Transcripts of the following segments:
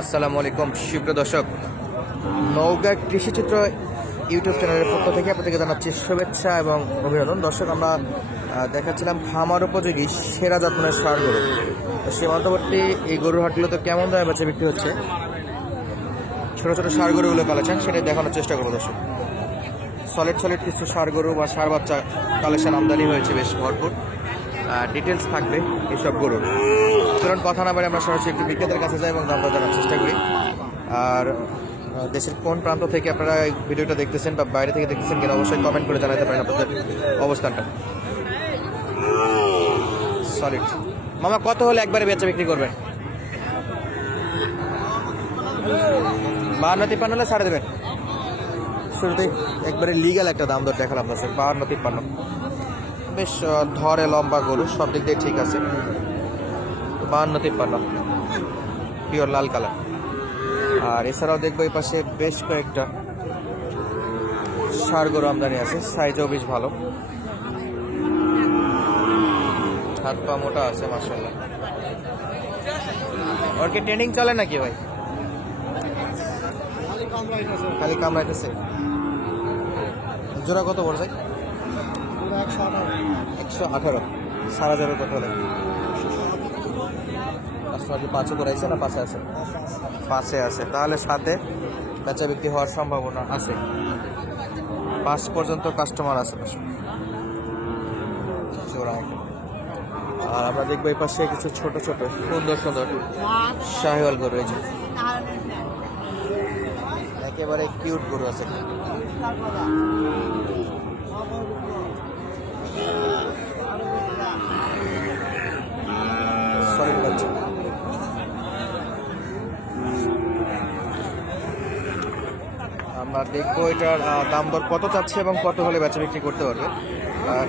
আসসালামু আলাইকুম সুপ্রিয় দর্শক, নওগাঁ কৃষিচিত্র ইউটিউব চ্যানেলের পক্ষ থেকে আপনাদেরকে জানাচ্ছি শুভেচ্ছা এবং অভিনন্দন। দর্শক, আমরা দেখাচ্ছিলাম খামার উপযোগী সেরা যত্নের ষাঁড় গরু। সীমান্তবর্তী এই গরুর হাটগুলোতে কেমন দামে বেচা বিক্রি হচ্ছে, ছোট ছোট ষাঁড় গরুগুলো কালেকশন সেটাই দেখানোর চেষ্টা করবো। দর্শক, সলিড কিছু ষাঁড় গরু বা ষাঁড় বাচ্চা কালেকশন আমদানি হয়েছে বেশ ভরপুর। ডিটেলস থাকবে এইসব গরুর। কারণ কথা না বলে আমরা সরাসরি একটু বিক্রেতার কাছে যাই এবং দাম জানার চেষ্টা করি। আর দেশের কোন প্রান্ত থেকে আপনারা এই ভিডিওটা দেখতেছেন বা বাইরে থেকে দেখতেছেন কিনা অবশ্যই কমেন্ট করে জানাতে পারেন আপনাদের অবস্থানটা। সলিড মামা, কত হলে একবারে বেচা বিক্রি করবেন? 52-53 হলে ছাড়ে দেবেন? শুরুতেই একবারে লিগ্যাল একটা দাম দর দেখালাম দর্শক। 52-53 বেশ ধরে লম্বা গরু, সব দিক দিয়ে ঠিক আছে। 52-53 পিওর লাল কালার। আর এছাড়াও দেখবো এই পাশে বেশ কয়েকটা ষাঁড় গরু আমদানি আছে, সাইজও বেশ ভালো, হাত পা মোটা আছে মাশাআল্লাহ। ওর কি ট্রেনিং চলে নাকি ভাই? খালি কামড়াইতেছে। জোড়া কত পড়ছে? 118। 4,000 কত হলে? কাস্টমার কি 5 করাইছে না 5 আছে? 5 আছে, তাহলে সাথে বেচা বিক্রি হওয়ার সম্ভাবনা আছে। 5 পর্যন্ত কাস্টমার আছে জোড়া। আর আমরা দেখবো এই পাশে কিছু ছোট ছোট সুন্দর সুন্দর শাহিওয়াল গরু রয়েছে, একেবারে কিউট গরু আছে। সলিড বাচ্চা। আমরা দেখবো এটার দাম দর কত চাচ্ছে এবং কত হলে বেচা বিক্রি করতে পারবে।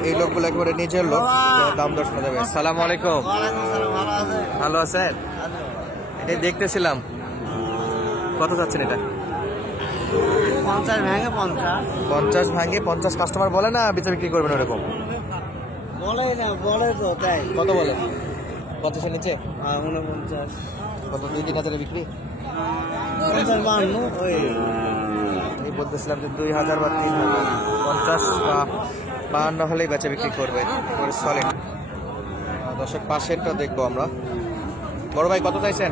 এই লোকগুলো একেবারে নিজের লোক, দাম দর শোনা যাবে। আসসালামু আলাইকুম, ভালো আছেন? এটাই দেখতেছিলাম, কত চাচ্ছেন এটা? 50 ভাঙে 50 কাস্টমার বলে না বেচা বিক্রি করবেন ওরকম? কত বলে? 50-এর নিচে? 49। কত? 2-3 হাজারে বিক্রি? এই বলতেছিলাম যে 2,000 বা 3,000। 50 বা 52 হলেই বেচা বিক্রি করবে সলিড। দর্শক, পাশেরটা দেখবো আমরা। বড় ভাই কত চাইছেন?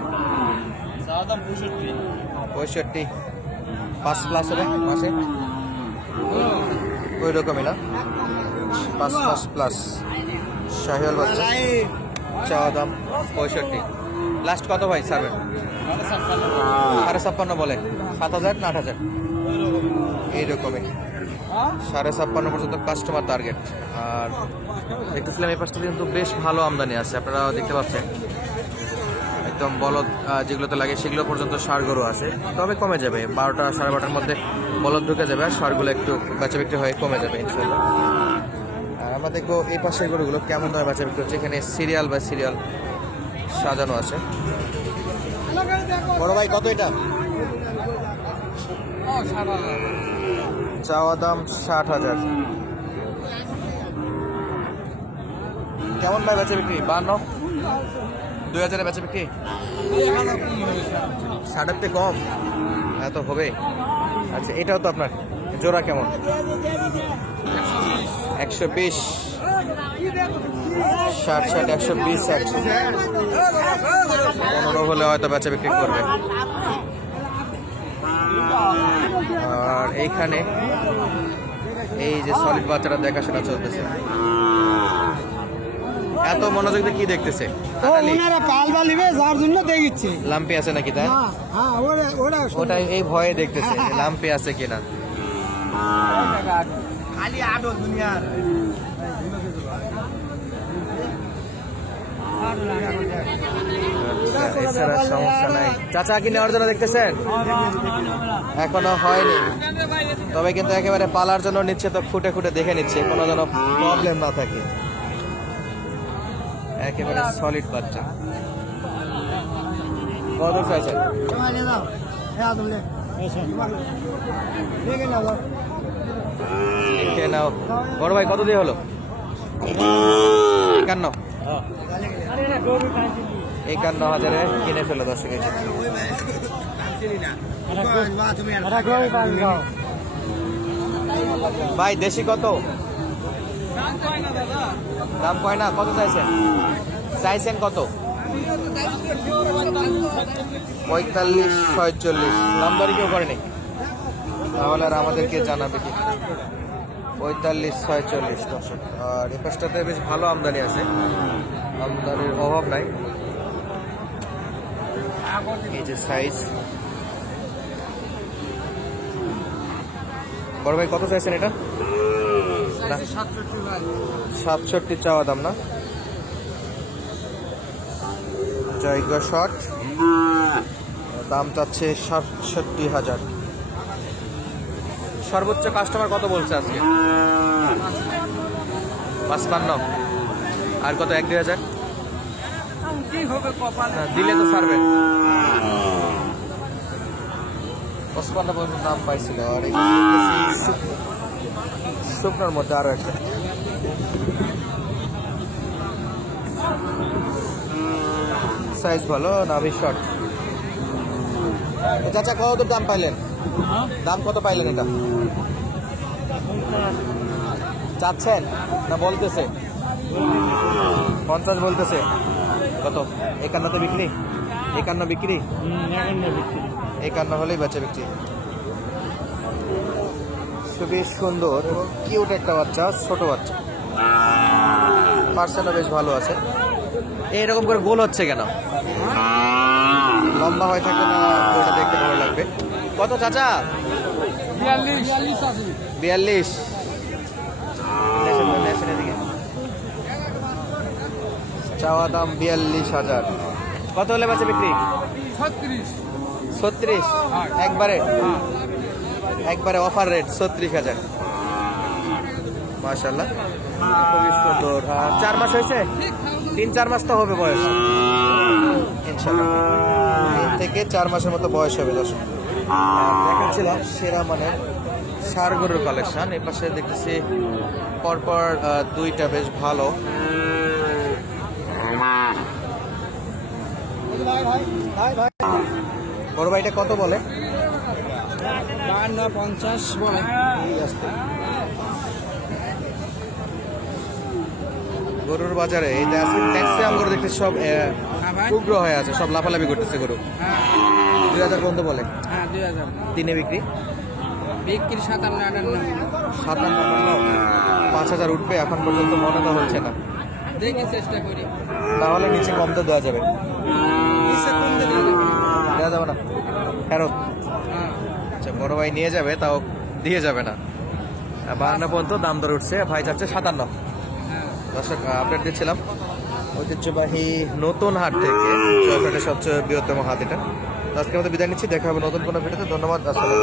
65। 5+ হবে মাসে? ওই রকমই না, 5+ শাহিওয়াল বাচ্চা, চাওয়া দাম 65। লাস্ট কত ভাই ছাড়বেন? 56.5 বলে। 7,000 না 8,000? এইরকমই 56.5 পর্যন্ত কাস্টমার টার্গেট। আর দেখতেছিলাম এই পাশটা কিন্তু বেশ ভালো আমদানি আছে, আপনারা দেখতে পাচ্ছেন। একদম বলদ যেগুলোতে লাগে সেগুলো পর্যন্ত ষাঁড় গরু আছে, তবে কমে যাবে 12টা 12:30 মধ্যে বলদ ঢুকে যাবে আর ষাঁড়গুলো একটু বেচা বিক্রি হয়ে কমে যাবে ইনশাল্লাহ। আর আমরা দেখবো এই পাশের গরুগুলো কেমন দামে বেচা বিক্রি হচ্ছে। এখানে সিরিয়াল বাই সিরিয়াল সাজানো আছে। বড় ভাই কত এটা? চাওয়া দাম 60,000। কেমন ভাই বেচা বিক্রি? 52? 2,000 বেচা বিক্রি? 60-এর থেকে কম এত হবে? আচ্ছা, এটাও তো আপনার জোড়া কেমন? 120। 60 120 আছে। 15 হলে হয়তো বেচা বিক্রি করবে। আর এইখানে এই যে সলিড বাচ্চাটা দেখাশোনা চলতেছে। এত মনোযোগ দিয়ে কি দেখতেছে? লাম্পি আছে নাকি? তাই ওটাই এই ভয়ে দেখতেছে লাম্পি আছে কিনা। এছাড়া সমস্যা নাই। চাচা কি নেওয়ার জন্য দেখতেছেন? এখনো হয়নি, তবে কিন্তু একেবারে পালার জন্য নিচ্ছে তো খুঁটে খুঁটে দেখে নিচ্ছে, কোনো যেন প্রবলেম না থাকে। একেবারে সলিড বাচ্চা। কত চাইছেন? নাও বড় ভাই, কত দিয়ে হলো? 51। 51,000-এ কিনে ফেলো দর্শক। এই যে ভাই দেশি কত দাম কয় না? কত চাইছেন? চাইছেন কত? 45-46। দাম দরি কেউ করেনি? তাহলে আর আমাদেরকে জানাবে কি? 45-46 দর্শক। আর এই পাশটাতে বেশ ভালো আমদানি আছে, আমদানির অভাব নাই। এই যে সাইজ। বড় ভাই কত চাইছেন এটা? 67 চাওয়া দাম না? জায়গা শর্ট, দাম চাচ্ছে 67,000। সর্বোচ্চ কাস্টমার কত বলছে আজকে? 55। আর কত? 1-2 হাজার দিলে তো ছাড়বে। 55 পর্যন্ত দাম পাইছিল। আর শুকনোর মধ্যে আরো একটা সাইজ ভালো, নাভি শর্ট। চাচা কত দাম পাইলেন? দাম কত পাইলেন এটা? চাচ্ছেন না বলতেছে? 50 বলতেছে। কত? 51-তে বিক্রি? 51 বিক্রি? 51 হলেই বাচ্চা বিক্রি। খুবই সুন্দর কিউট একটা বাচ্চা, ছোট বাচ্চা, পার্সেন্টও বেশ ভালো আছে। এইরকম করে গোল হচ্ছে কেন? লম্বা হয়ে থাকলে না ওটা দেখতে ভালো লাগবে। কত চাচা? 42। চাওয়া দাম 42,000। কত হলে বাচ্চা বিক্রি? 36। একবারে অফার রেট 36,000। মাশাআল্লাহ, খুবই সুন্দর। 4 মাস হয়েছে? 3-4 মাস তো হবে বয়স ইনশাআল্লাহ। 3 থেকে 4 মাসের মতো বয়স হবে দর্শক। দেখাচ্ছিলাম সেরা মানের ষাঁড় গরুর কালেকশন। এই পাশে দেখতেছি পরপর 2টা বেশ ভালো। বড় ভাইটা কত বলে? 52-50 বলে। গরুর বাজারে এই ম্যাক্সিমাম গরু দেখতে সব উগ্র হয়ে আছে, সব লাফালাফি করতেছে গরু। 2000 পর্যন্ত বলে। 2000 দিনে বিক্রি? 57-58। 5,000 উঠবে এখন পর্যন্ত মনে তো হচ্ছে না। দেখি চেষ্টা করি, তাহলে নিচে কম তো দেওয়া যাবে। দেওয়া যাবে না ফেরত? আচ্ছা, বড় ভাই নিয়ে যাবে, তাও দিয়ে যাবে না। 52 পর্যন্ত দাম দর উঠছে, ভাই যাচ্ছে 57। দর্শক আপডেট দিচ্ছিলাম ঐতিহ্যবাহী নতুন হাট থেকে, সবচেয়ে বৃহত্তম হাট এটা। আজকের মতো বিদায় নিচ্ছি, দেখা হবে নতুন কোনো ভিডিওতে। ধন্যবাদ, আসসালাম।